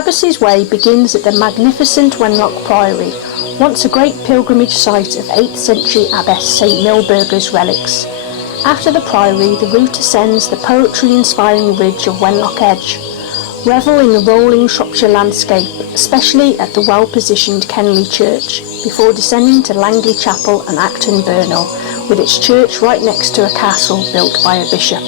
Abbesses Way begins at the magnificent Wenlock Priory, once a great pilgrimage site of 8th century Abbess St Milburga's relics. After the Priory, the route ascends the poetry-inspiring ridge of Wenlock Edge. Revel in the rolling Shropshire landscape, especially at the well-positioned Kenley Church, before descending to Langley Chapel and Acton Burnell, with its church right next to a castle built by a bishop.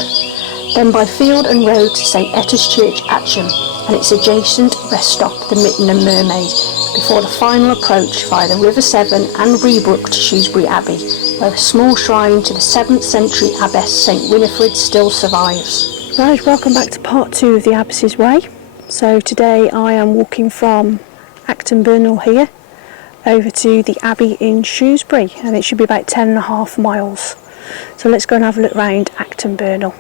Then by field and road to St Etta's Church, Atcham, and its adjacent rest stop, the Mitten and Mermaid, before the final approach via the River Severn and Rebrook to Shrewsbury Abbey, where a small shrine to the 7th century Abbess St Winifred still survives. Right, welcome back to part 2 of the Abbesses Way. So today I am walking from Acton Burnell here over to the Abbey in Shrewsbury, and it should be about 10.5 miles. So let's go and have a look round Acton Burnell.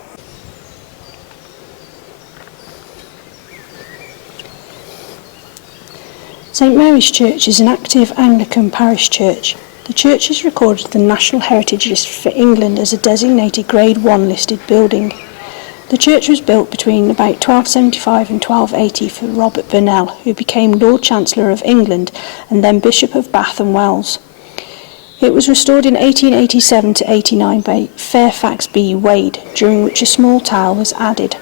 St Mary's Church is an active Anglican parish church. The church is recorded in the National Heritage List for England as a designated Grade 1 listed building. The church was built between about 1275 and 1280 for Robert Burnell, who became Lord Chancellor of England and then Bishop of Bath and Wells. It was restored in 1887 to 89 by Fairfax B. Wade, during which a small tower was added.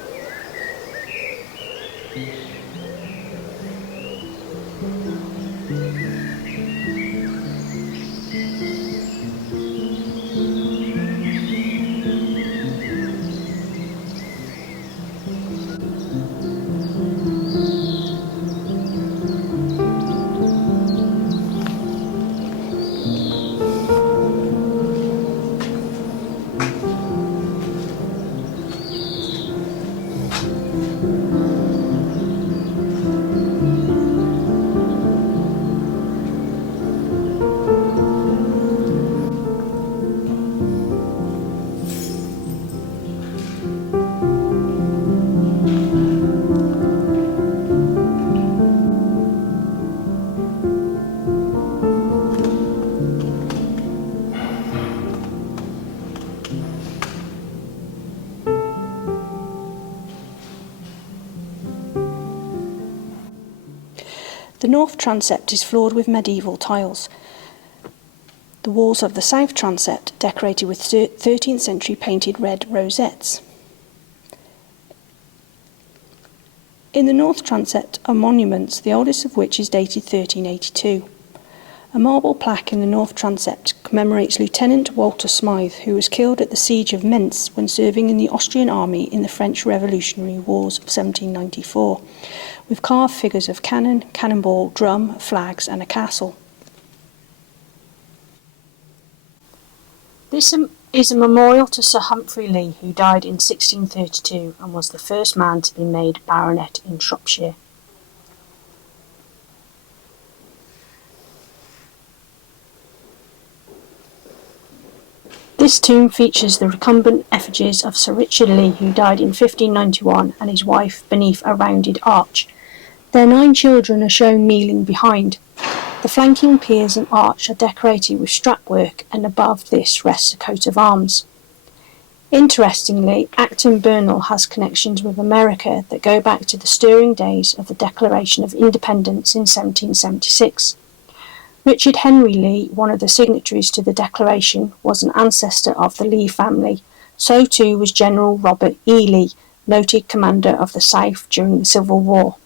The north transept is floored with medieval tiles. The walls of the south transept decorated with 13th century painted red rosettes. In the north transept are monuments, the oldest of which is dated 1382. A marble plaque in the north transept commemorates Lieutenant Walter Smythe, who was killed at the siege of Mentz when serving in the Austrian army in the French Revolutionary Wars of 1794, with carved figures of cannon, cannonball, drum, flags and a castle. This is a memorial to Sir Humphrey Lee, who died in 1632 and was the first man to be made baronet in Shropshire. This tomb features the recumbent effigies of Sir Richard Lee, who died in 1591, and his wife beneath a rounded arch. Their 9 children are shown kneeling behind. The flanking piers and arch are decorated with strapwork, and above this rests a coat of arms. Interestingly, Acton Burnell has connections with America that go back to the stirring days of the Declaration of Independence in 1776. Richard Henry Lee, one of the signatories to the Declaration, was an ancestor of the Lee family. So too was General Robert E. Lee, noted commander of the South during the Civil War.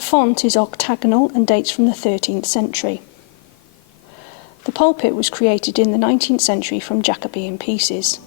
The font is octagonal and dates from the 13th century. The pulpit was created in the 19th century from Jacobean pieces.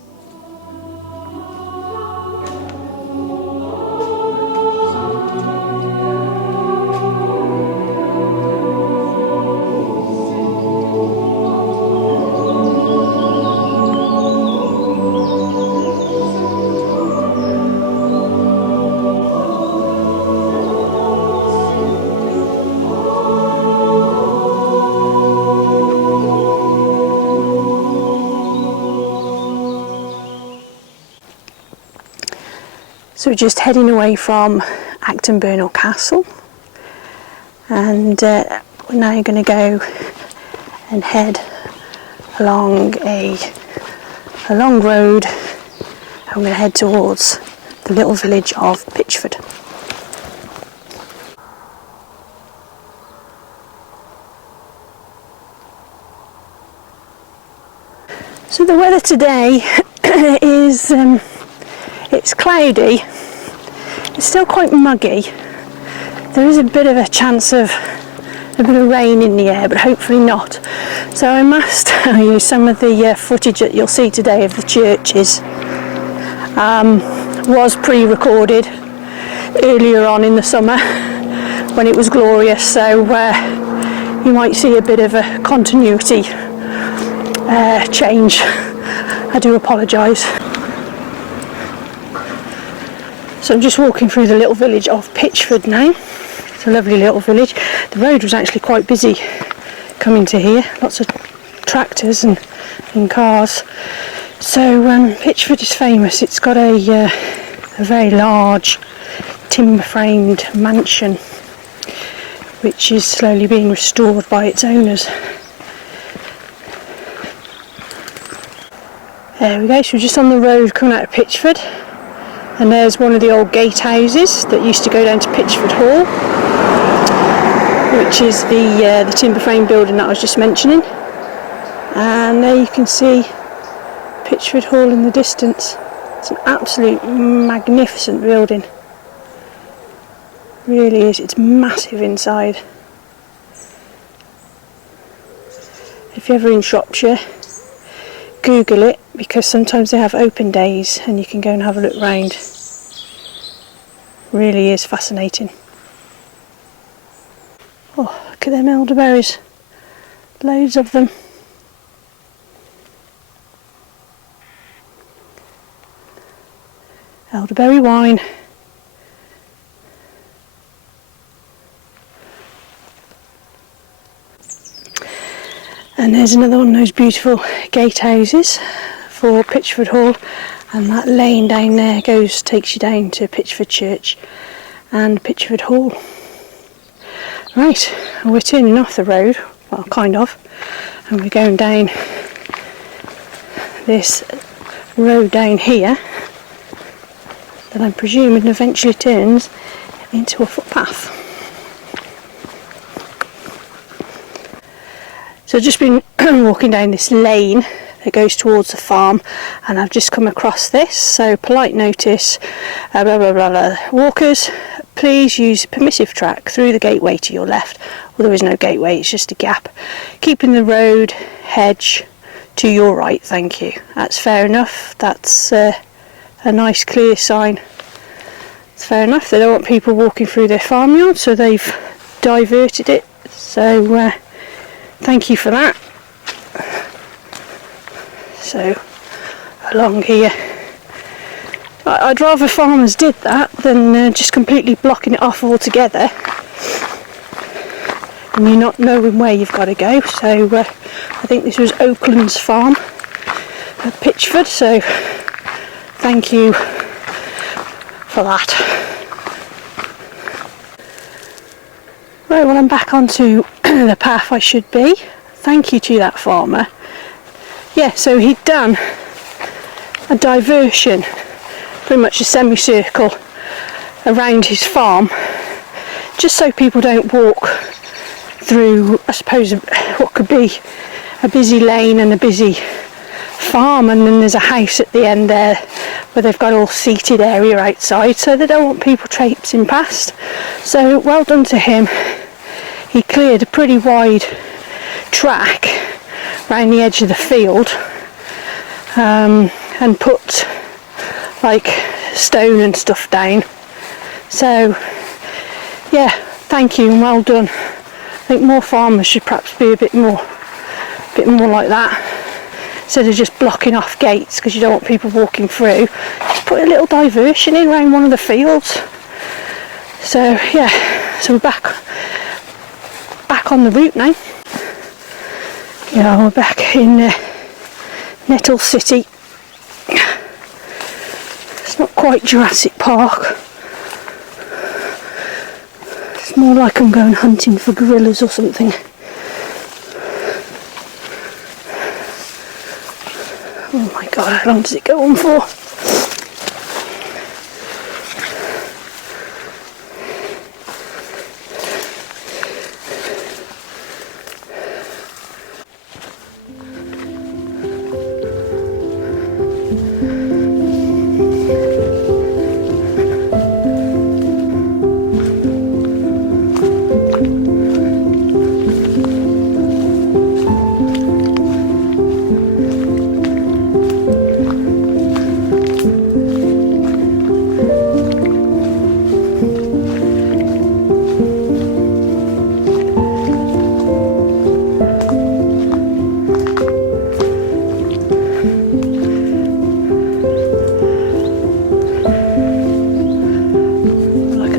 So we're just heading away from Acton Burnell Castle, and we're now going to go and head along a long road, and we're going to head towards the little village of Pitchford. So the weather today is it's cloudy. It's still quite muggy. There is a bit of a chance of a bit of rain in the air, but hopefully not. So I must tell you, some of the footage that you'll see today of the churches was pre-recorded earlier on in the summer when it was glorious, so you might see a bit of a continuity change. I do apologise. So I'm just walking through the little village of Pitchford now. It's a lovely little village. The road was actually quite busy coming to here. Lots of tractors and cars. So Pitchford is famous. It's got a very large timber-framed mansion which is slowly being restored by its owners. There we go, so we're just on the road coming out of Pitchford. And there's one of the old gatehouses that used to go down to Pitchford Hall, which is the timber frame building that I was just mentioning. And there you can see Pitchford Hall in the distance. It's an absolute magnificent building. Really is. It's massive inside. If you're ever in Shropshire, Google it, because sometimes they have open days and you can go and have a look round. Really is fascinating. Oh, look at them elderberries. Loads of them. Elderberry wine. And there's another one of those beautiful gatehouses for Pitchford Hall, and that lane down there takes you down to Pitchford Church and Pitchford Hall. Right, we're turning off the road, well, kind of, and we're going down this road down here that I'm presuming eventually turns into a footpath. So I've just been walking down this lane that goes towards the farm, and I've just come across this. So polite notice, blah, blah, blah, blah. Walkers, please use permissive track through the gateway to your left. Well, there is no gateway, it's just a gap. Keeping the road, hedge to your right, thank you. That's fair enough. That's a nice clear sign. It's fair enough. They don't want people walking through their farmyard, so they've diverted it. So thank you for that. So along here, I'd rather farmers did that than just completely blocking it off altogether and you not knowing where you've got to go. So I think this was Oakland's farm at Pitchford, so thank you for that. Right, well, I'm back onto the path I should be. Thank you to that farmer. Yeah, so he'd done a diversion, pretty much a semicircle around his farm, just so people don't walk through, I suppose, what could be a busy lane and a busy farm, and then there's a house at the end there where they've got all seated area outside, so they don't want people traipsing past. So well done to him. He cleared a pretty wide track around the edge of the field, and put like stone and stuff down. So yeah, thank you and well done. I think more farmers should perhaps be a bit more like that, instead of just blocking off gates because you don't want people walking through. Just put a little diversion in around one of the fields. So yeah, so we're back on the route now. Yeah, we're back in Nettle City. It's not quite Jurassic Park. It's more like I'm going hunting for gorillas or something. Oh my god, how long does it go on for?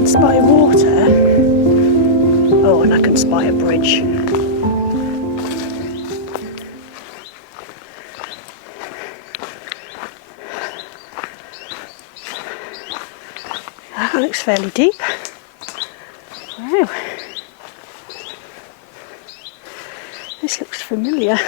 Spy water. Oh, and I can spy a bridge. That looks fairly deep. Wow. This looks familiar.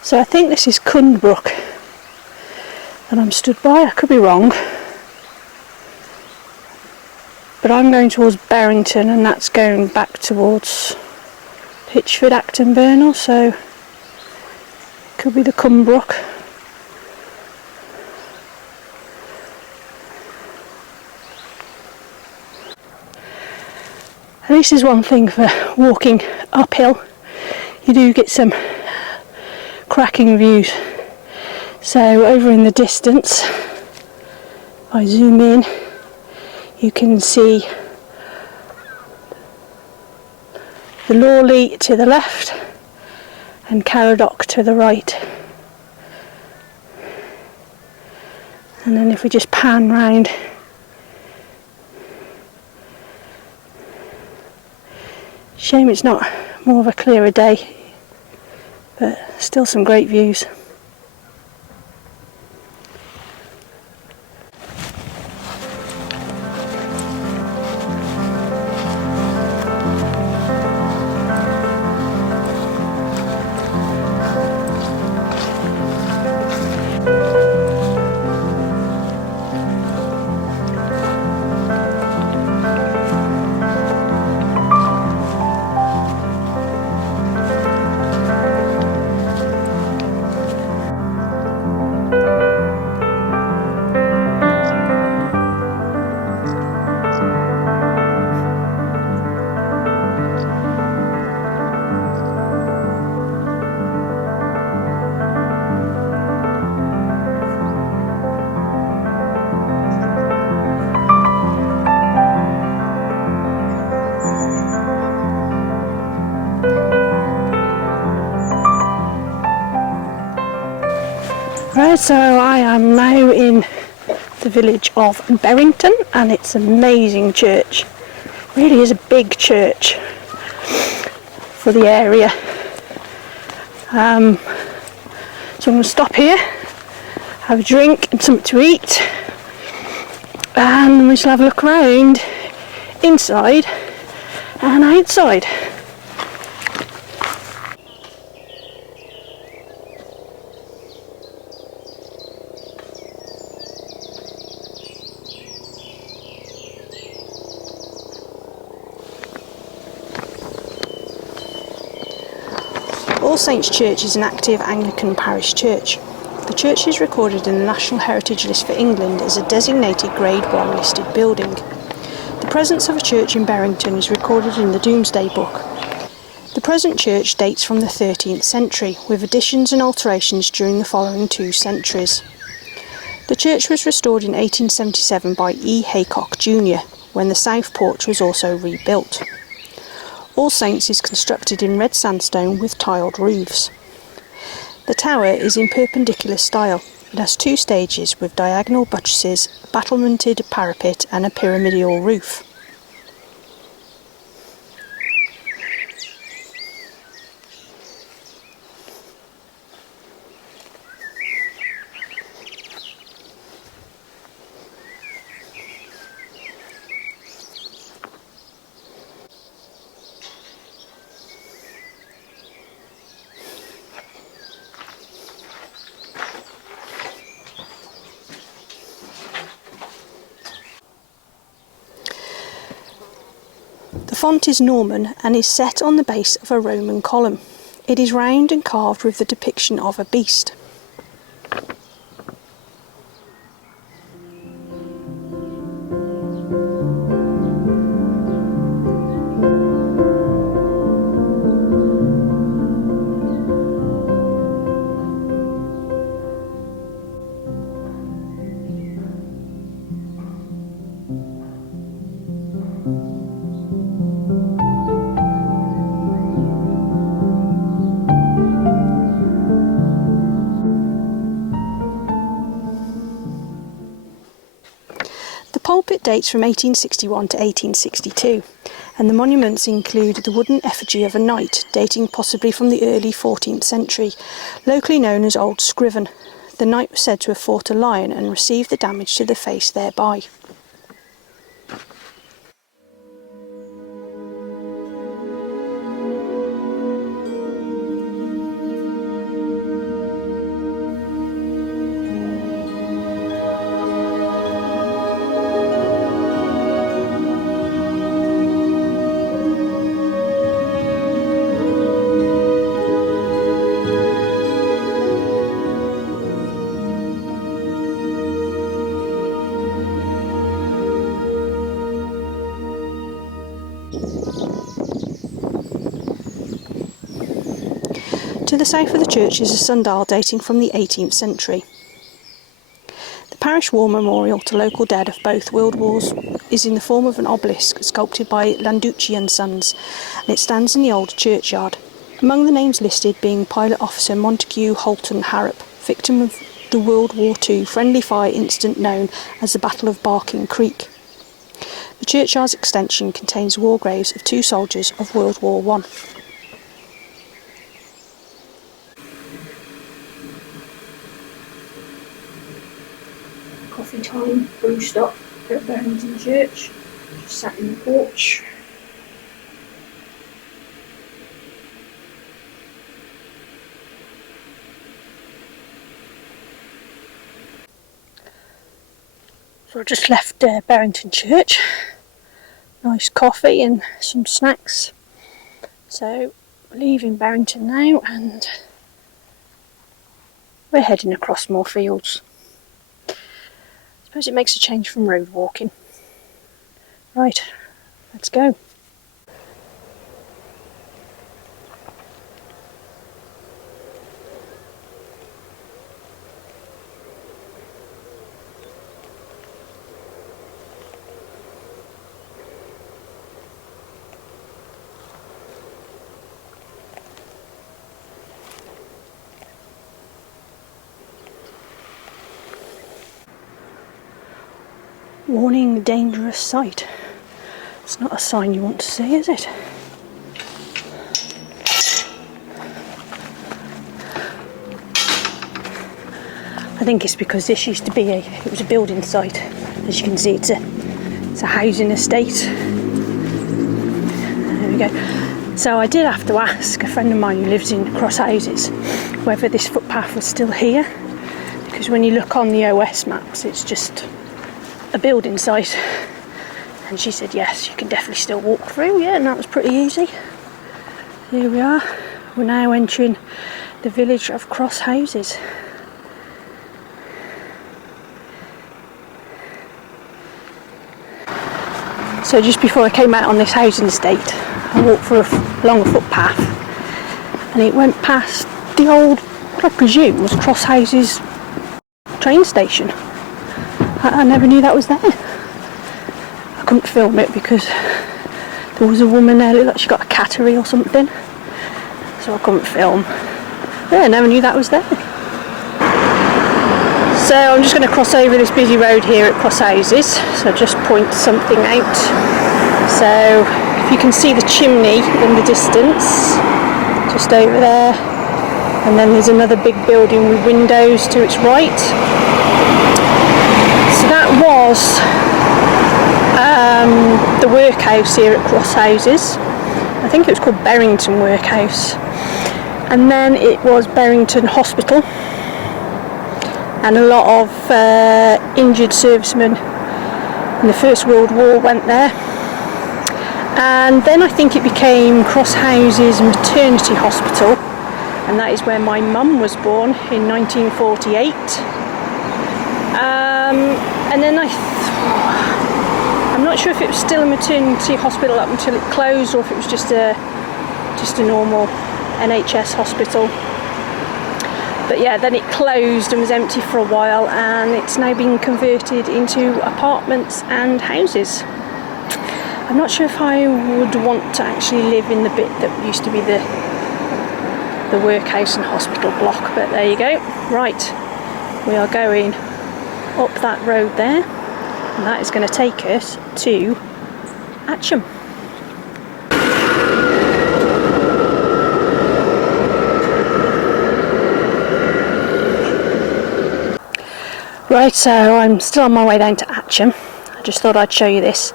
So I think this is Cundbrook that I'm stood by. I could be wrong, but I'm going towards Berrington and that's going back towards Hitchford, Acton Burnell, so it could be the Cundbrook. At least there's one thing for walking uphill, you do get some cracking views. So over in the distance, if I zoom in, you can see the Lawley to the left and Caradoc to the right. And then if we just pan round, shame it's not more of a clearer day, but still some great views. Right, so I am now in the village of Berrington and it's an amazing church. It really is a big church for the area. So I'm going to stop here, have a drink and something to eat, and we shall have a look around inside and outside. All Saints Church is an active Anglican parish church. The church is recorded in the National Heritage List for England as a designated Grade 1 listed building. The presence of a church in Berrington is recorded in the Domesday Book. The present church dates from the 13th century, with additions and alterations during the following 2 centuries. The church was restored in 1877 by E. Haycock Jr., when the south porch was also rebuilt. All Saints is constructed in red sandstone with tiled roofs. The tower is in perpendicular style. It has 2 stages with diagonal buttresses, a battlemented parapet and a pyramidal roof. The font is Norman and is set on the base of a Roman column. It is round and carved with the depiction of a beast. The pulpit dates from 1861 to 1862, and the monuments include the wooden effigy of a knight dating possibly from the early 14th century, locally known as Old Scriven. The knight was said to have fought a lion and received the damage to the face thereby. To the south of the church is a sundial dating from the 18th century. The parish war memorial to local dead of both world wars is in the form of an obelisk sculpted by Landucci and Sons, and it stands in the old churchyard. Among the names listed being Pilot Officer Montague Holton Harrop, victim of the World War II friendly fire incident known as the Battle of Barking Creek. The churchyard's extension contains war graves of 2 soldiers of World War I. Coffee time, brew stop at Berrington Church. Just sat in the porch. So I just left Berrington Church. Nice coffee and some snacks. So leaving Berrington now, and we're heading across more fields. Suppose it makes a change from road walking. Right, let's go. Warning, dangerous sight. It's not a sign you want to see, is it? I think it's because this used to be it was a building site. As you can see, it's a housing estate. we go. So I did have to ask a friend of mine who lives in Cross Houses whether this footpath was still here, because when you look on the OS maps it's just a building site, and she said yes, you can definitely still walk through. Yeah, and that was pretty easy. Here we are, we're now entering the village of Cross Houses. So just before I came out on this housing estate, I walked along a footpath, and it went past the old, what I presume was Cross Houses train station. I never knew that was there. I couldn't film it because there was a woman there, looked like she got a cattery or something, so I couldn't film. Yeah, I never knew that was there. So I'm just going to cross over this busy road here at Cross Houses, so just point something out. So if you can see the chimney in the distance, just over there, and then there's another big building with windows to its right. So that was the workhouse here at Cross Houses. I think it was called Berrington Workhouse, and then it was Berrington Hospital, and a lot of injured servicemen in the First World War went there. And then I think it became Cross Houses Maternity Hospital, and that is where my mum was born in 1948. And then I'm not sure if it was still a maternity hospital up until it closed, or if it was just a normal NHS hospital. But yeah, then it closed and was empty for a while, and it's now been converted into apartments and houses. I'm not sure if I would want to actually live in the bit that used to be the workhouse and hospital block, but there you go. Right, we are going up that road there, and that is going to take us to Atcham. Right, so I'm still on my way down to Atcham. I just thought I'd show you this.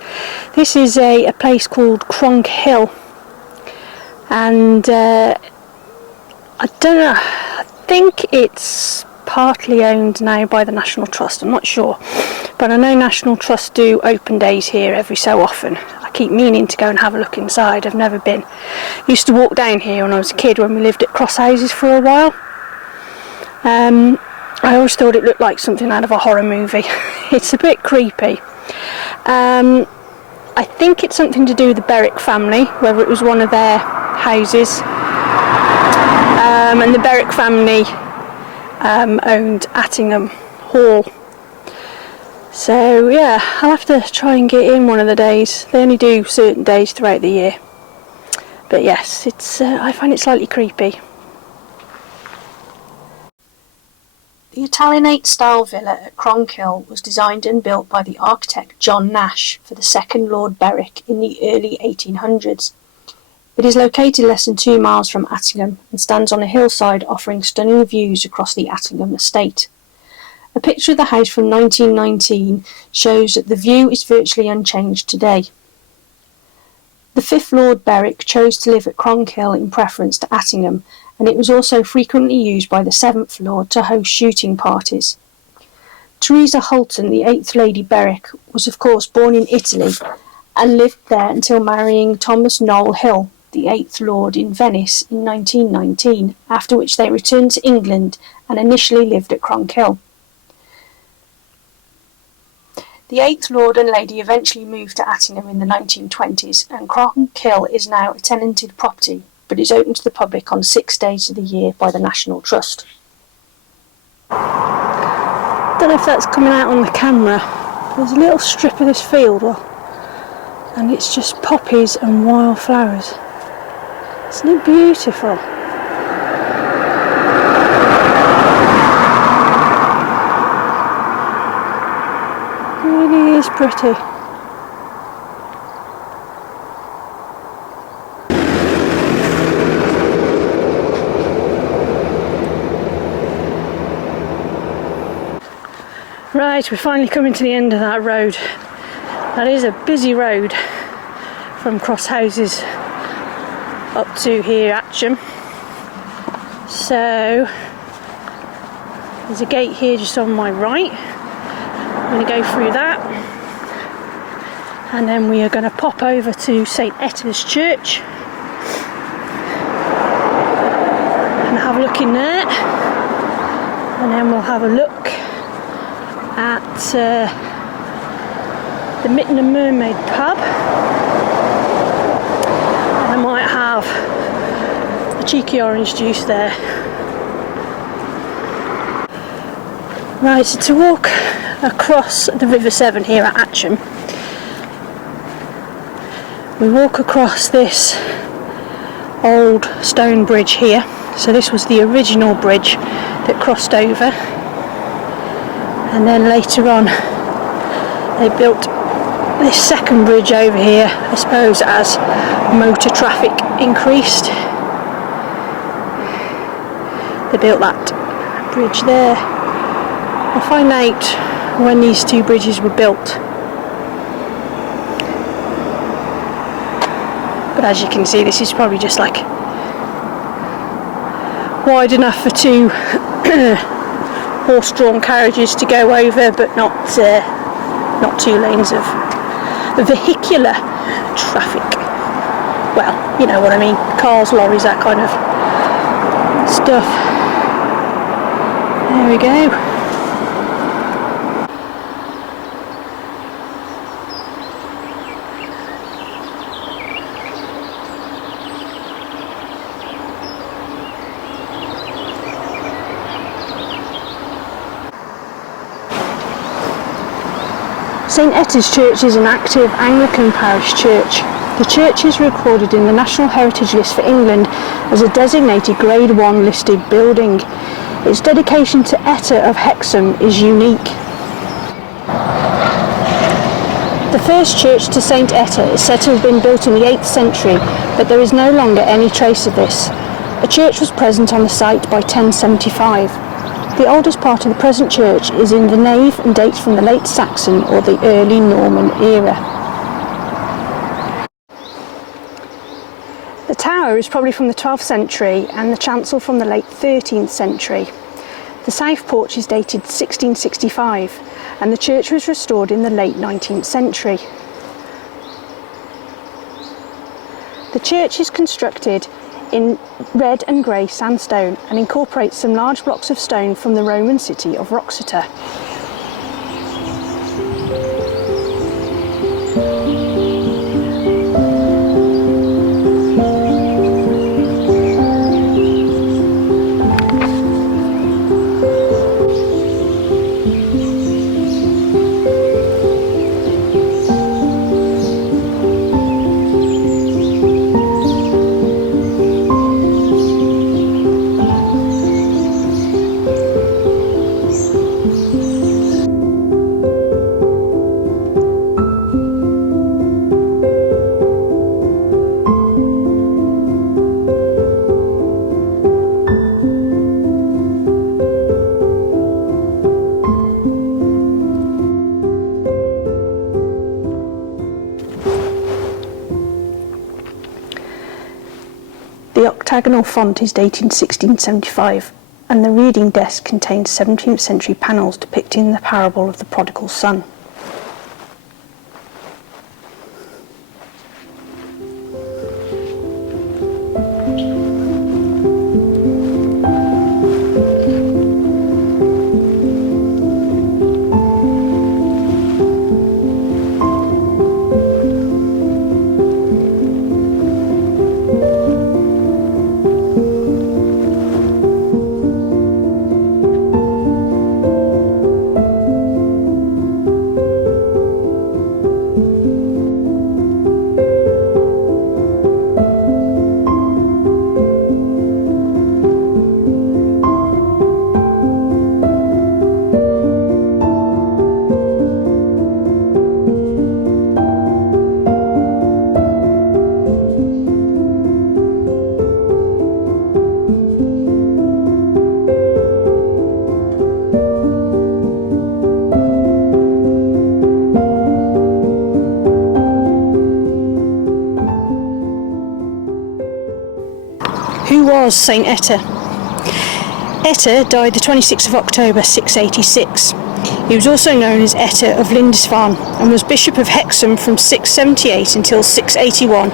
This is a place called Cronk Hill, and I don't know, I think it's partly owned now by the National Trust, I'm not sure, but I know National Trust do open days here every so often. I keep meaning to go and have a look inside, I've never been. Used to walk down here when I was a kid, when we lived at Cross Houses for a while. I always thought it looked like something out of a horror movie. It's a bit creepy. I think it's something to do with the Berwick family, whether it was one of their houses. And the Berwick family owned Attingham Hall. So yeah, I'll have to try and get in one of the days. They only do certain days throughout the year. But yes, it's I find it slightly creepy. The Italianate style villa at Cronk Hill was designed and built by the architect John Nash for the second Lord Berwick in the early 1800s. It is located less than 2 miles from Attingham and stands on a hillside offering stunning views across the Attingham estate. A picture of the house from 1919 shows that the view is virtually unchanged today. The 5th Lord Berwick chose to live at Cronk Hill in preference to Attingham, and it was also frequently used by the 7th Lord to host shooting parties. Teresa Hulton, the 8th Lady Berwick, was of course born in Italy and lived there until marrying Thomas Noel Hill, the 8th Lord, in Venice in 1919, after which they returned to England and initially lived at Cronk Hill. The 8th Lord and Lady eventually moved to Attingham in the 1920s, and Cronk Hill is now a tenanted property, but is open to the public on 6 days of the year by the National Trust. I don't know if that's coming out on the camera. There's a little strip of this field, and it's just poppies and wildflowers. Isn't it beautiful? It really is pretty. Right, we're finally coming to the end of that road. That is a busy road from Cross Houses up to here, Atcham. So there's a gate here just on my right. I'm going to go through that, and then we are going to pop over to St Etter's Church and have a look in there, and then we'll have a look at the Mitten and Mermaid pub, and I might have a cheeky orange juice there. Right, so to walk across the River Severn here at Atcham, we walk across this old stone bridge here. So this was the original bridge that crossed over, and then later on they built this second bridge over here, I suppose as motor traffic increased. They built that bridge there. I'll find out when these two bridges were built. But as you can see, this is probably just like wide enough for two horse-drawn carriages to go over, but not 2 lanes of vehicular traffic. Well, you know what I mean, cars, lorries, that kind of stuff. There we go. St Etter's Church is an active Anglican parish church. The church is recorded in the National Heritage List for England as a designated Grade 1 listed building. Its dedication to Etter of Hexham is unique. The first church to St Etter is said to have been built in the 8th century, but there is no longer any trace of this. A church was present on the site by 1075. The oldest part of the present church is in the nave and dates from the late Saxon or the early Norman era. The tower is probably from the 12th century and the chancel from the late 13th century. The south porch is dated 1665 and the church was restored in the late 19th century. The church is constructed in red and grey sandstone and incorporates some large blocks of stone from the Roman city of Wroxeter. The octagonal font is dated 1675 and the reading desk contains 17th century panels depicting the parable of the prodigal son. Who was St Etta? Etta died the 26th of October 686. He was also known as Etta of Lindisfarne and was Bishop of Hexham from 678 until 681,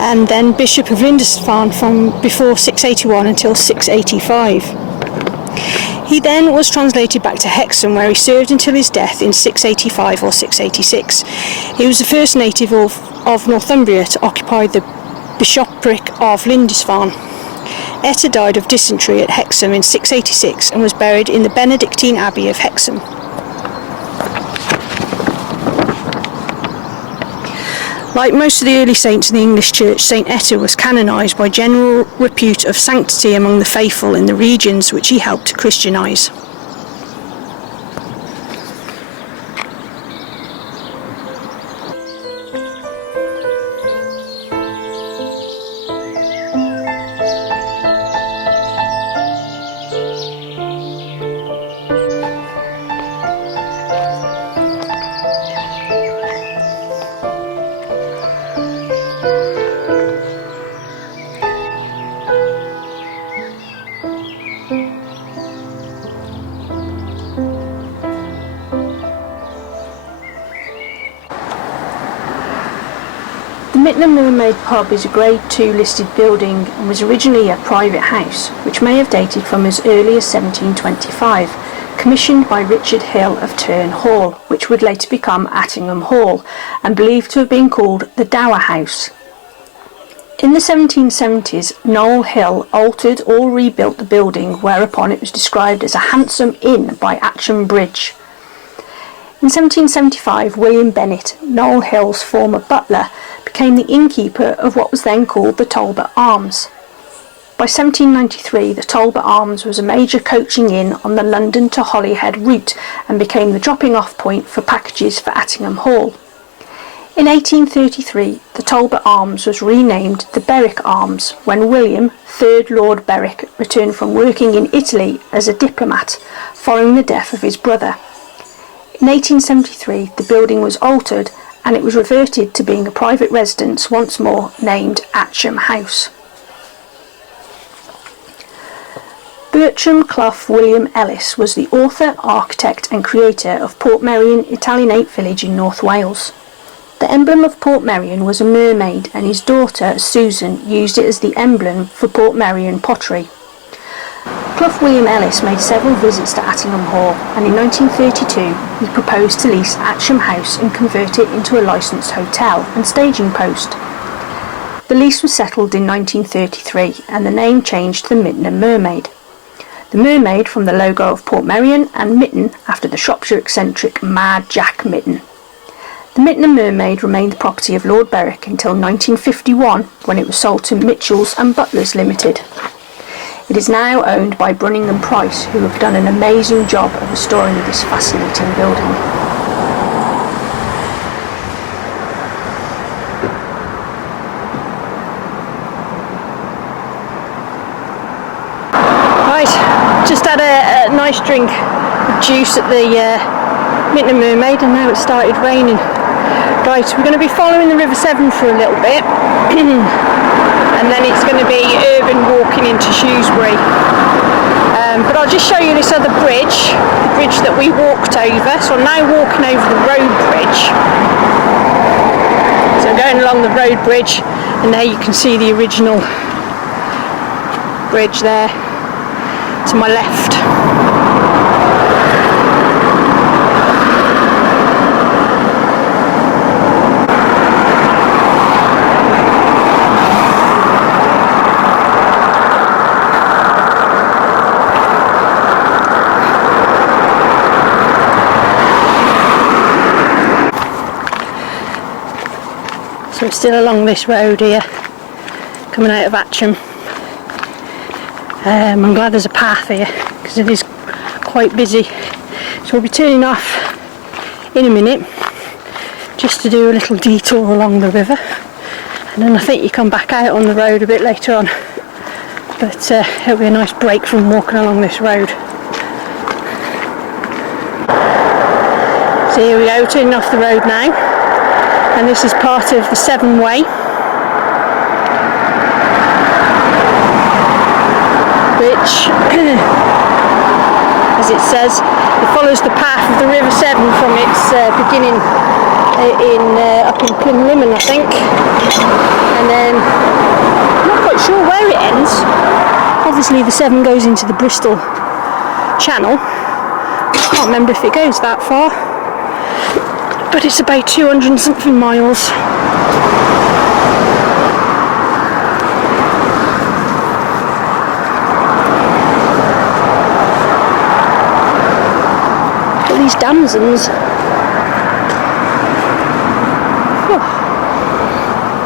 and then Bishop of Lindisfarne from before 681 until 685. He then was translated back to Hexham, where he served until his death in 685 or 686. He was the first native of Northumbria to occupy the bishopric of Lindisfarne. Etta died of dysentery at Hexham in 686 and was buried in the Benedictine Abbey of Hexham. Like most of the early saints in the English Church, St Etta was canonised by general repute of sanctity among the faithful in the regions which he helped to Christianise. The Mittenham Mermaid Pub is a Grade II listed building and was originally a private house, which may have dated from as early as 1725, commissioned by Richard Hill of Turn Hall, which would later become Attingham Hall, and believed to have been called the Dower House. In the 1770s, Noel Hill altered or rebuilt the building, whereupon it was described as a handsome inn by Atcham Bridge. In 1775, William Bennett, Noel Hill's former butler, became the innkeeper of what was then called the Talbot Arms. By 1793, the Talbot Arms was a major coaching inn on the London to Holyhead route and became the dropping-off point for packages for Attingham Hall. In 1833, the Talbot Arms was renamed the Berwick Arms when William, 3rd Lord Berwick, returned from working in Italy as a diplomat following the death of his brother. In 1873, the building was altered and it was reverted to being a private residence once more, named Atcham House. Bertram Clough William Ellis was the author, architect and creator of Portmeirion Italianate village in North Wales. The emblem of Portmeirion was a mermaid, and his daughter Susan used it as the emblem for Portmeirion pottery. Clough William Ellis made several visits to Attingham Hall, and in 1932 he proposed to lease Atcham House and convert it into a licensed hotel and staging post. The lease was settled in 1933 and the name changed to the Mittenham Mermaid. The mermaid from the logo of Portmeirion, and Mitten after the Shropshire eccentric Mad Jack Mitten. The Mittenham Mermaid remained the property of Lord Berwick until 1951, when it was sold to Mitchells and Butlers Limited. It is now owned by Brunning and Price, who have done an amazing job of restoring this fascinating building. Right, just had a nice drink of juice at the Mittenham Mermaid, and now it's started raining. Right, we're going to be following the River Severn for a little bit. And then it's going to be urban walking into Shrewsbury. But I'll just show you this other bridge, the bridge that we walked over. So I'm now walking over the road bridge. So I'm going along the road bridge, and there you can see the original bridge there to my left. So we're still along this road here, coming out of Atcham. I'm glad there's a path here, because it is quite busy. So we'll be turning off in a minute, just to do a little detour along the river. And then I think you come back out on the road a bit later on. But it'll be a nice break from walking along this road. So here we go, turning off the road now. And this is part of the Severn Way. which, as it says, it follows the path of the River Severn from its beginning up in Plumlimon, I think, and then I'm not quite sure where it ends. Obviously the Severn goes into the Bristol Channel. I can't remember if it goes that far, but it's about 200 and something miles. But these damsons,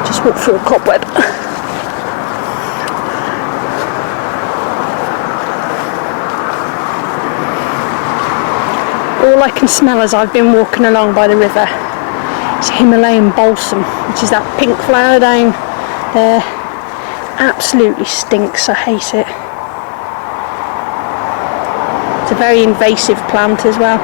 just walk through a cobweb. All I can smell as I've been walking along by the river is Himalayan balsam, which is that pink flower down there. Absolutely stinks, I hate it. It's a very invasive plant as well.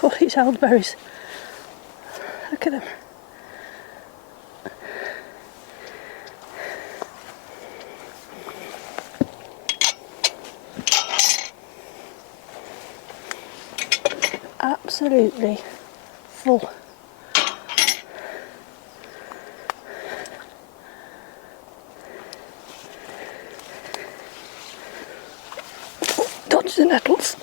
God, these elderberries. Look at them. Absolutely full. Dodge the nettles.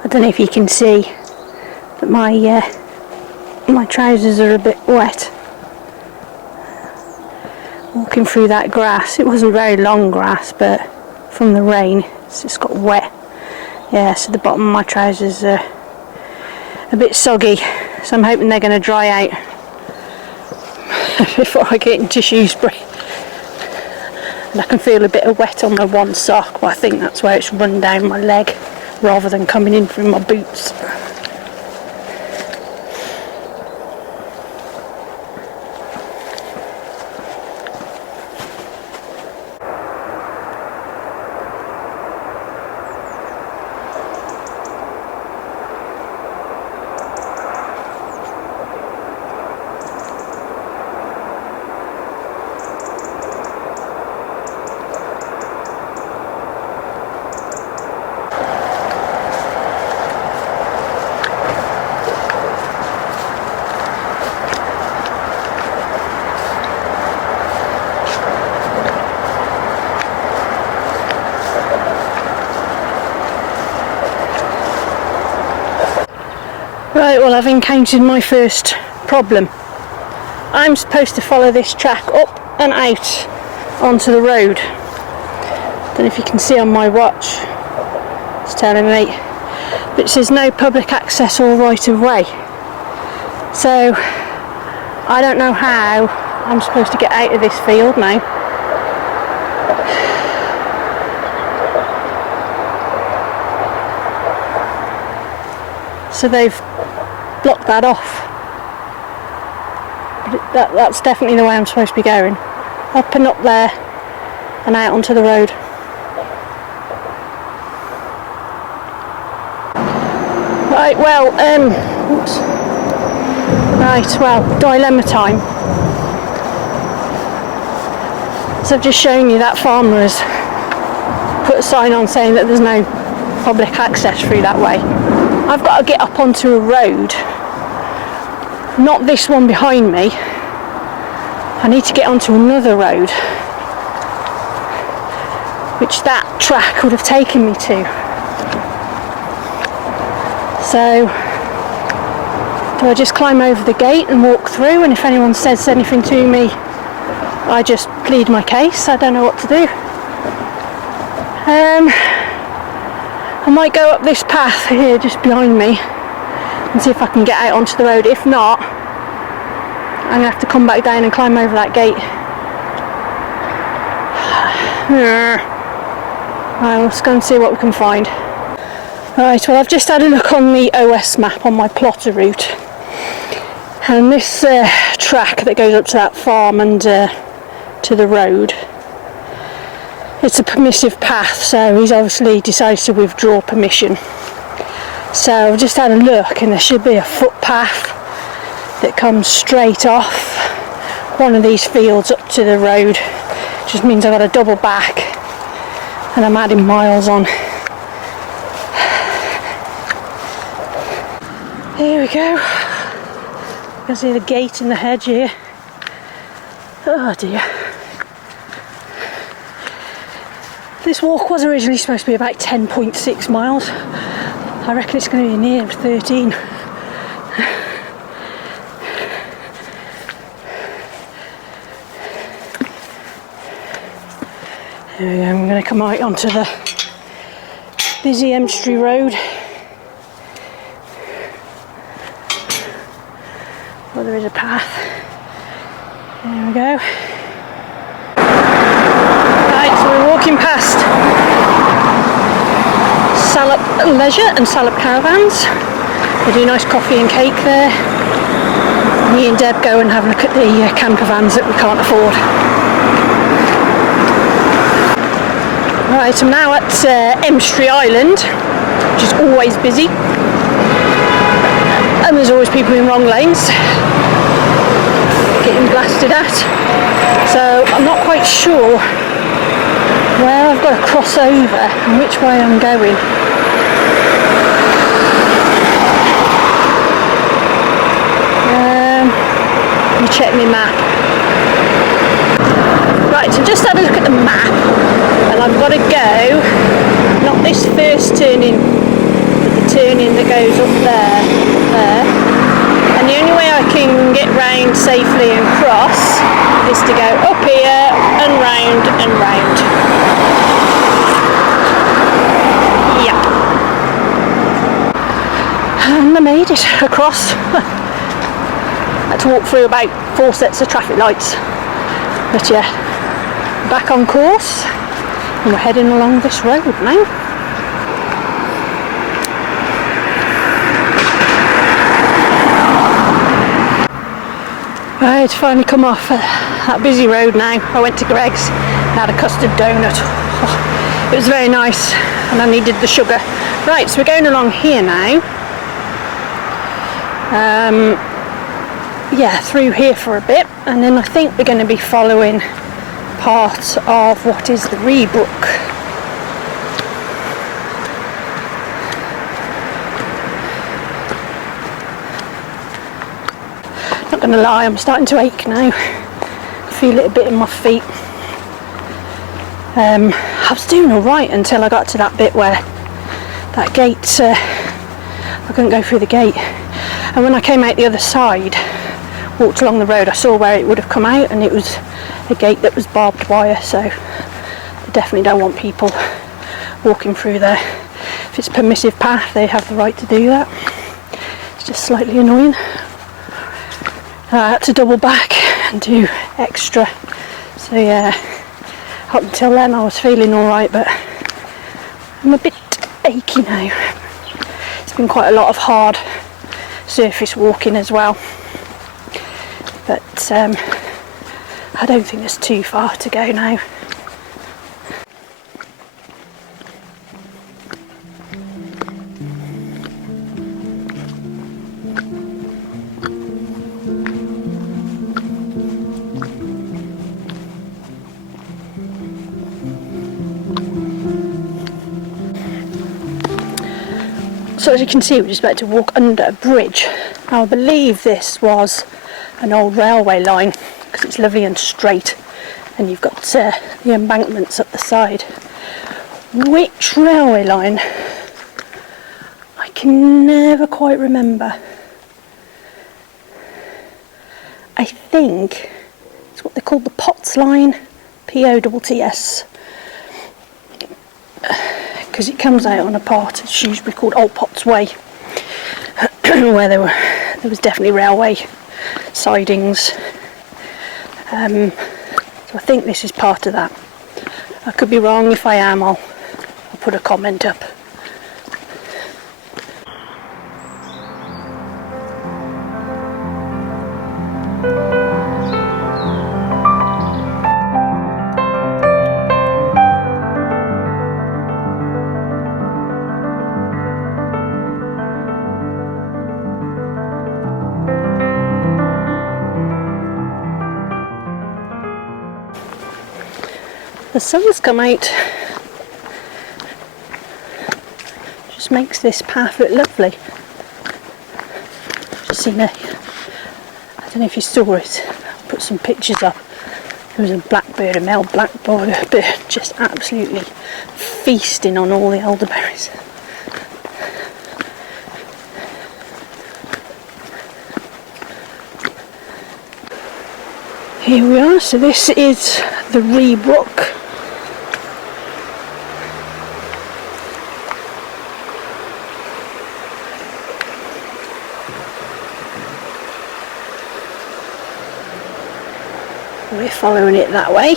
I don't know if you can see, but my trousers are a bit wet. Walking through that grass, it wasn't very long grass, but from the rain it's just got wet. Yeah, so the bottom of my trousers are a bit soggy, so I'm hoping they're going to dry out before I get into Shrewsbury. And I can feel a bit of wet on my one sock, but I think that's where it's run down my leg rather than coming in through my boots. Right, well, I've encountered my first problem. I'm supposed to follow this track up and out onto the road. don't know if you can see on my watch, it's telling me, but it says no public access or right of way. So I don't know how I'm supposed to get out of this field now. So they've blocked that off. But that's definitely the way I'm supposed to be going. Up and up there and out onto the road. Right, well, oops. Right, well, dilemma time. So I've just shown you that farmer has put a sign on saying that there's no public access through that way. I've got to get up onto a road, not this one behind me. I need to get onto another road, which that track would have taken me to. So, do I just climb over the gate and walk through, and if anyone says anything to me, I just plead my case? I don't know what to do. I might go up this path here just behind me and see if I can get out onto the road. If not, I'm going to have to come back down and climb over that gate. Right, let's go and see what we can find. Right, well, I've just had a look on the OS map on my plotter route, and this track that goes up to that farm and to the road, it's a permissive path, so he's obviously decided to withdraw permission. So I've just had a look, and there should be a footpath that comes straight off one of these fields up to the road. Just means I've got to double back, and I'm adding miles on. Here we go. You can see the gate in the hedge here. Oh dear. This walk was originally supposed to be about 10.6 miles. I reckon it's going to be near 13. There we go, I'm going to come out onto the busy Emstree Road. Well, there is a path. There we go. Right, so we're walking past Salop Leisure and Salop Caravans. They do nice coffee and cake there. Me and Deb go and have a look at the camper vans that we can't afford. Right, I'm now at Emstree Island, which is always busy. And there's always people in wrong lanes getting blasted at. So I'm not quite sure where I've got to cross over and which way I'm going. Let me check my map. Right, so just had a look at the map, and I've got to go, not this first turning, but the turning that goes up there. And the only way I can get round safely and cross is to go up here and round and round. Yeah. And I made it across. Had to walk through about 4 sets of traffic lights. But yeah, back on course, and we're heading along this road now. Right, finally come off that busy road now. I went to Greg's and had a custard donut. Oh, it was very nice, and I needed the sugar. Right, so we're going along here now. Yeah, through here for a bit, and then I think we're going to be following part of what is the Reebrook. Not going to lie, I'm starting to ache now. I feel it a bit in my feet. I was doing alright until I got to that bit where that gate, I couldn't go through the gate. And when I came out the other side, walked along the road, I saw where it would have come out, and it was a gate that was barbed wire, so I definitely don't want people walking through there. If it's a permissive path, they have the right to do that. It's just slightly annoying. I had to double back and do extra. So yeah, up until then I was feeling alright, but I'm a bit achy now. It's been quite a lot of hard surface walking as well. But I don't think there's too far to go now. So as you can see, we're just about to walk under a bridge. Now I believe this was an old railway line because it's lovely and straight, and you've got the embankments up the side. Which railway line? I can never quite remember. I think it's what they call the Potts line, Potts, because it comes out on a part of Shrewsbury called Old Potts Way, where there was definitely railway sidings. So I think this is part of that. I could be wrong. If I am, I'll put a comment up. The sun's come out, just makes this path look lovely. Just seen I don't know if you saw it, I'll put some pictures up. There was a blackbird, a male blackbird, just absolutely feasting on all the elderberries. Here we are, so this is the Ree Brook. We're following it that way.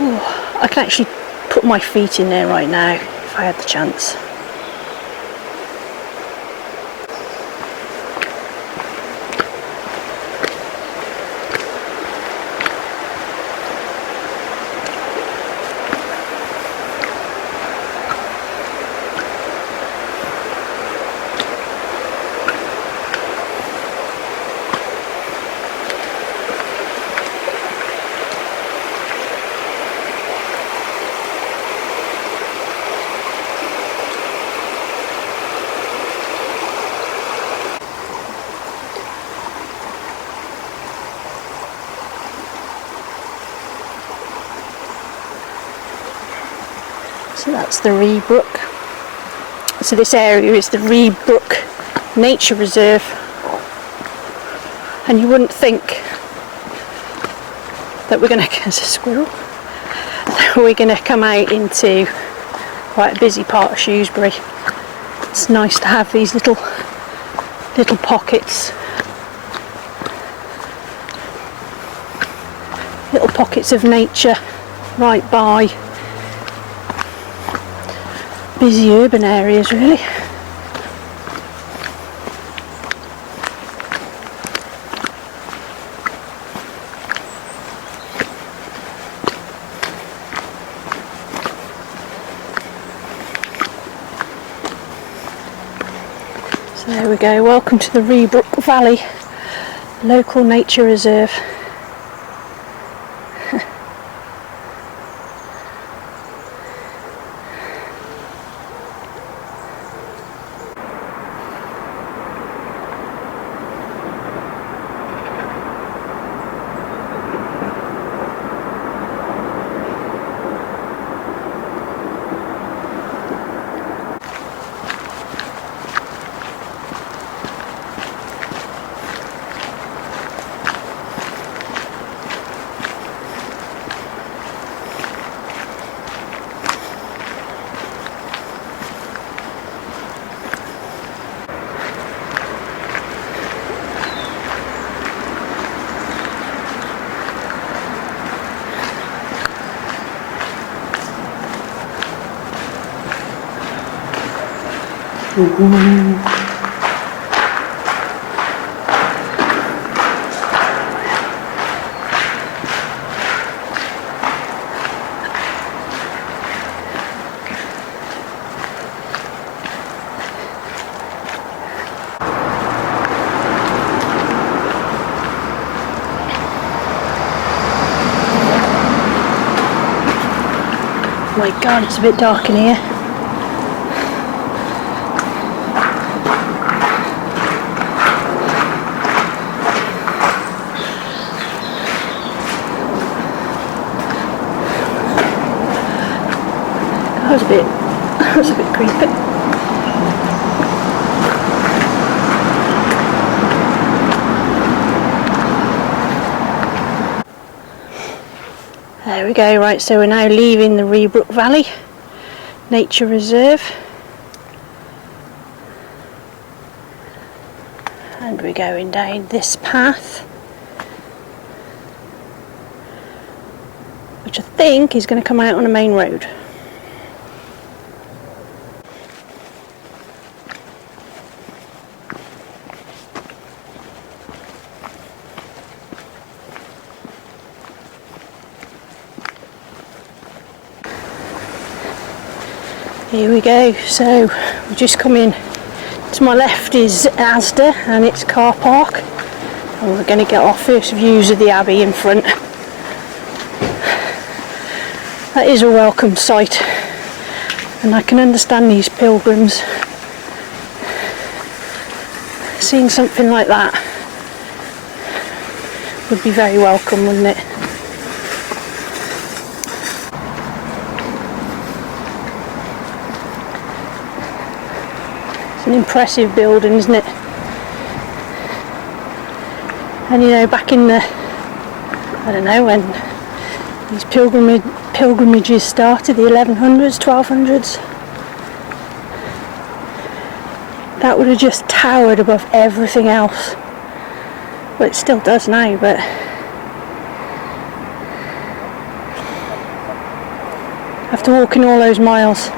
Oh, I can actually put my feet in there right now if I had the chance. So that's the Ree Brook. So this area is the Ree Brook Nature Reserve, and you wouldn't think that we're going to, there's a squirrel, that we're going to come out into quite a busy part of Shrewsbury. It's nice to have these little pockets, of nature right by busy urban areas, really. So there we go, welcome to the Ree Brook Valley Local Nature Reserve. Oh my god, it's a bit dark in here. That was a bit creepy. There we go, right, so we're now leaving the Rebrook Valley Nature Reserve. And we're going down this path, which I think is going to come out on a main road. Here we go, so we've just come in. To my left is Asda and its car park, and we're going to get our first views of the Abbey in front. That is a welcome sight, and I can understand these pilgrims seeing something like that would be very welcome, wouldn't it? An impressive building, isn't it? And you know, back in the, I don't know when these pilgrimages started, the 1100s, 1200s, that would have just towered above everything else. Well, it still does now, but after walking all those miles,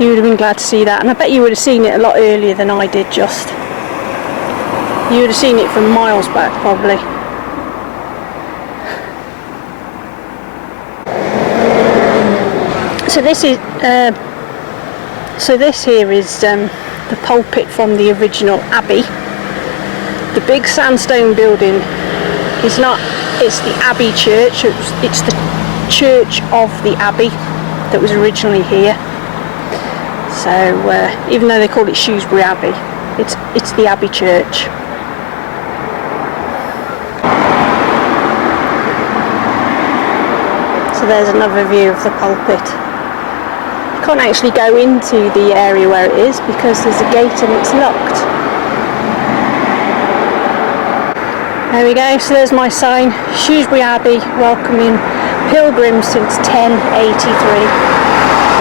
you would have been glad to see that, and I bet you would have seen it a lot earlier than I did. Just you would have seen it from miles back, probably. So this here is the pulpit from the original Abbey. The big sandstone building is not. It's the Abbey Church. It's the church of the Abbey that was originally here. So even though they call it Shrewsbury Abbey, it's the Abbey Church. So there's another view of the pulpit. You can't actually go into the area where it is because there's a gate and it's locked. There we go, so there's my sign, Shrewsbury Abbey welcoming pilgrims since 1083.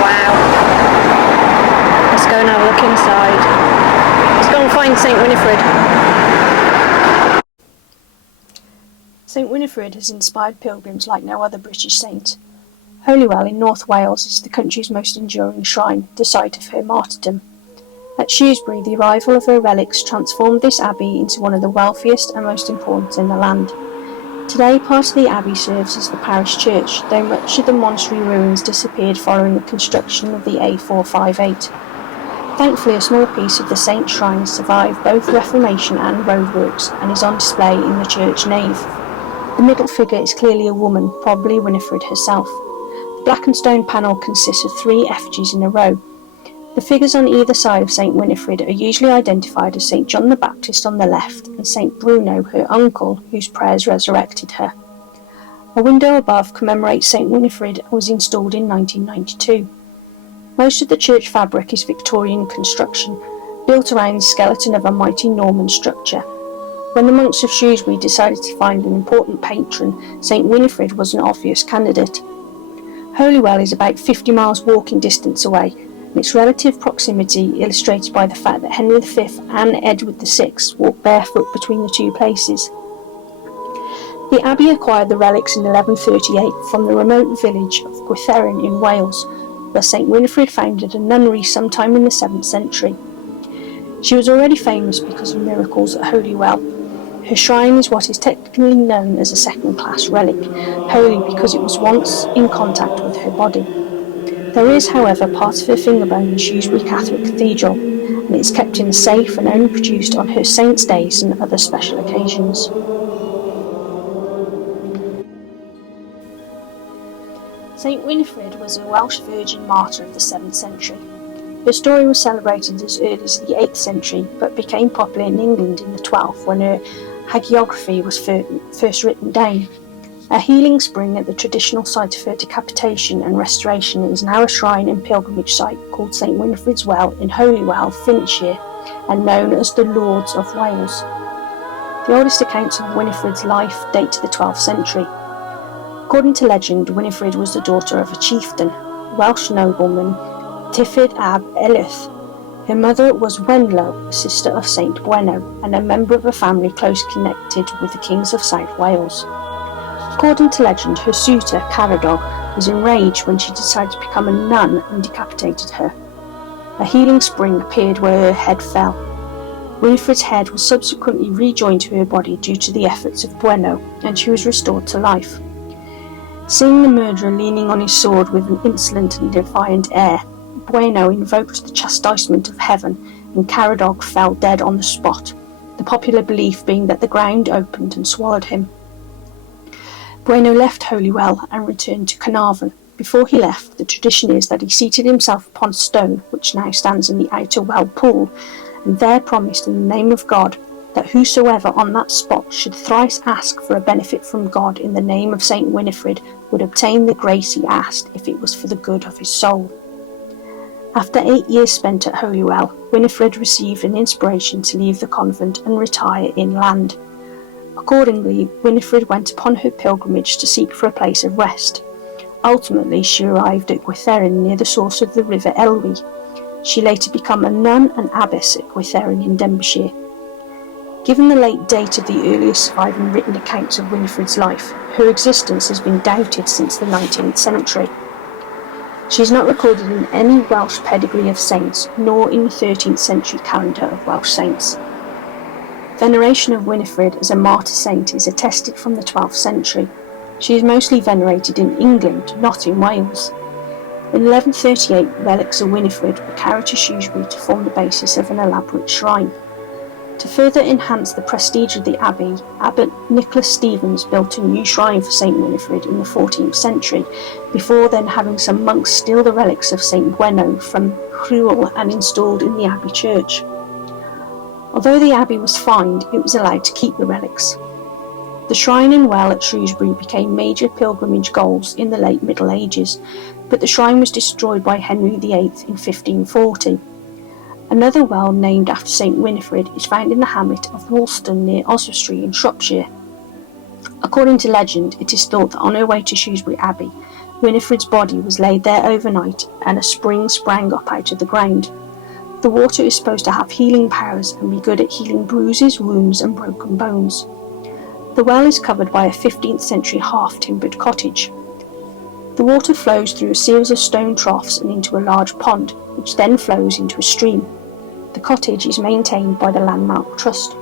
Wow. Let's go and have a look inside. Let's go and find St Winifred. St Winifred has inspired pilgrims like no other British saint. Holywell in North Wales is the country's most enduring shrine, the site of her martyrdom. At Shrewsbury, the arrival of her relics transformed this abbey into one of the wealthiest and most important in the land. Today, part of the abbey serves as the parish church, though much of the monastery ruins disappeared following the construction of the A458. Thankfully, a small piece of the saint's shrine survived both Reformation and roadworks and is on display in the church nave. The middle figure is clearly a woman, probably Winifred herself. The blackened stone panel consists of 3 effigies in a row. The figures on either side of St Winifred are usually identified as St John the Baptist on the left and St Bruno, her uncle, whose prayers resurrected her. A window above commemorates St Winifred and was installed in 1992. Most of the church fabric is Victorian construction, built around the skeleton of a mighty Norman structure. When the monks of Shrewsbury decided to find an important patron, St Winifred was an obvious candidate. Holywell is about 50 miles walking distance away, and its relative proximity illustrated by the fact that Henry V and Edward VI walked barefoot between the two places. The abbey acquired the relics in 1138 from the remote village of Gwytherin in Wales, where St Winifred founded a nunnery sometime in the 7th century. She was already famous because of miracles at Holywell. Her shrine is what is technically known as a second-class relic, holy because it was once in contact with her body. There is, however, part of her finger bone in Shrewsbury Catholic Cathedral, and it is kept in a safe and only produced on her saints' days and other special occasions. Saint Winifred was a Welsh virgin martyr of the 7th century. Her story was celebrated as early as the 8th century, but became popular in England in the 12th when her hagiography was first written down. A healing spring at the traditional site of her decapitation and restoration is now a shrine and pilgrimage site called St Winifred's Well in Holywell, Flintshire, and known as the Lords of Wales. The oldest accounts of Winifred's life date to the 12th century. According to legend, Winifred was the daughter of a chieftain, Welsh nobleman Tiffyd ab Elith. Her mother was Wenlow, a sister of Saint Bwenno, and a member of a family close connected with the kings of South Wales. According to legend, her suitor, Caradog, was enraged when she decided to become a nun and decapitated her. A healing spring appeared where her head fell. Winifred's head was subsequently rejoined to her body due to the efforts of Bwenno, and she was restored to life. Seeing the murderer leaning on his sword with an insolent and defiant air, Bwenno invoked the chastisement of heaven, and Caradog fell dead on the spot, the popular belief being that the ground opened and swallowed him. Bwenno left Holywell and returned to Carnarvon. Before he left, the tradition is that he seated himself upon a stone, which now stands in the outer well pool, and there promised in the name of God that whosoever on that spot should thrice ask for a benefit from God in the name of Saint Winifred would obtain the grace he asked if it was for the good of his soul. After 8 years spent at Holywell, Winifred received an inspiration to leave the convent and retire inland. Accordingly, Winifred went upon her pilgrimage to seek for a place of rest. Ultimately, she arrived at Gwytherin near the source of the River Elwy. She later became a nun and abbess at Gwytherin in Denbighshire. Given the late date of the earliest surviving written accounts of Winifred's life, her existence has been doubted since the 19th century. She is not recorded in any Welsh pedigree of saints, nor in the 13th century calendar of Welsh saints. Veneration of Winifred as a martyr saint is attested from the 12th century. She is mostly venerated in England, not in Wales. In 1138, relics of Winifred were carried to Shrewsbury to form the basis of an elaborate shrine. To further enhance the prestige of the Abbey, Abbot Nicholas Stevens built a new shrine for St Winifred in the 14th century, before then having some monks steal the relics of St Bwenno from Rhywell and installed in the Abbey church. Although the Abbey was fined, it was allowed to keep the relics. The shrine and well at Shrewsbury became major pilgrimage goals in the late Middle Ages, but the shrine was destroyed by Henry VIII in 1540. Another well named after St Winifred is found in the hamlet of Woolston near Oswestry in Shropshire. According to legend, it is thought that on her way to Shrewsbury Abbey, Winifred's body was laid there overnight and a spring sprang up out of the ground. The water is supposed to have healing powers and be good at healing bruises, wounds and broken bones. The well is covered by a 15th century half-timbered cottage. The water flows through a series of stone troughs and into a large pond, which then flows into a stream. The cottage is maintained by the Landmark Trust.